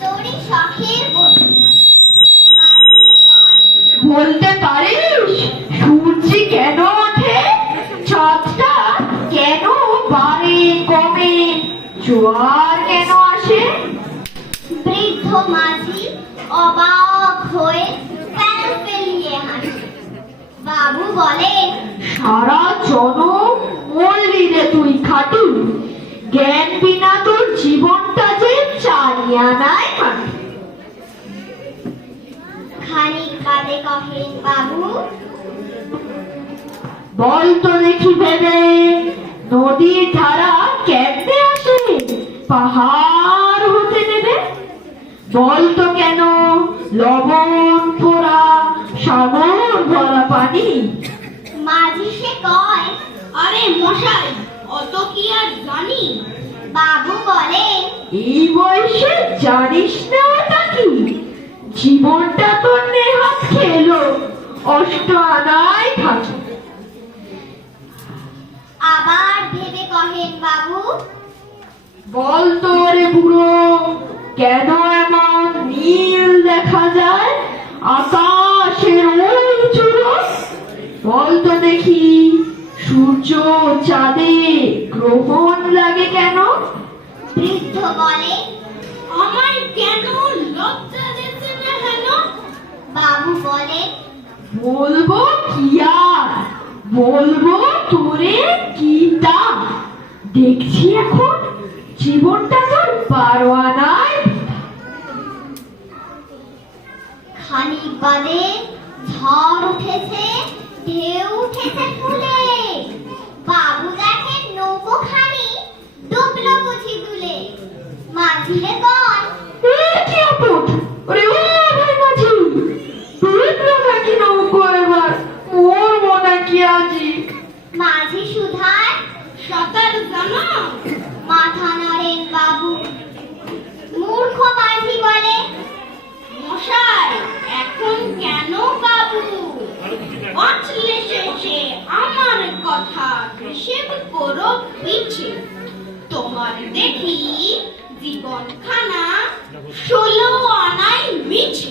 তোরই শখের বটি মাঝিরে কন বলতে পারিস সূর্য কেন ওঠে, চাঁদটা কেন বাড়ে কমে, জোয়ার কেন আসে? বৃদ্ধ মাঝি অবাক হয়ে প্যান ফেলিয়ে হাসে। বাবু বলেন, সারা জনম মরলি রে তুই খাটু, জ্ঞান বিনা তোর জীবনটা যে চারিয়ানায় মাটি। খানিক বাদে কহেন বাবু, বল তো দেখি ভেবে নদীর ধারা কেমনে আসে পাহাড় হতে নেবে? বল তো কেন লবণ পোড়া সাগর ভরা পানি? মাঝি সে কয়, আরে মশাই অত কি আর জানি। বাবু বলেন, এই বয়সে জানিস না ওটা কি? জীবনটা তোর নেহাত খেলো অষ্ট আনায় থাকি। আবার ভেবে কহেন বাবু, বল তো রে বুড়ো কেন এমন নীল দেখা যায় আকাশের ওই চূড়ো? বল তো দেখি সূর্য চাঁদে গ্রহণ লাগে কেন? বৃদ্ধ বলে, আমায় কেন লজ্জা দিচ্ছে না কেন? বাবু বলে, বলবো কি আর, বলবো তোরে কিটা, দেখছি এখন জীবনটা তোর পারোয়ানায়। খানিক বাদে ঝড় উঠেছে, ঢেউ উঠেছে ফুলে। বাবু দেখেন নৌকো খানি ডুবলো বুঝি তুলে। মাঝিরে কন, কি আপদ, ওরে ও ভাই মাঝি, ডুবলো নাকি নৌকো এবার, মরবো নাকি আজি? মাঝি সুধায়, সাঁতার জানো? মাথা নাড়েন বাবু। মূর্খ মাঝি বলে, মশাই এখন কেন বাবু? বাঁচলে শেষে আমার কথা হিসেব করো পিছে। তোমার দেখি জীবন খানা 16 আনাই মিছে।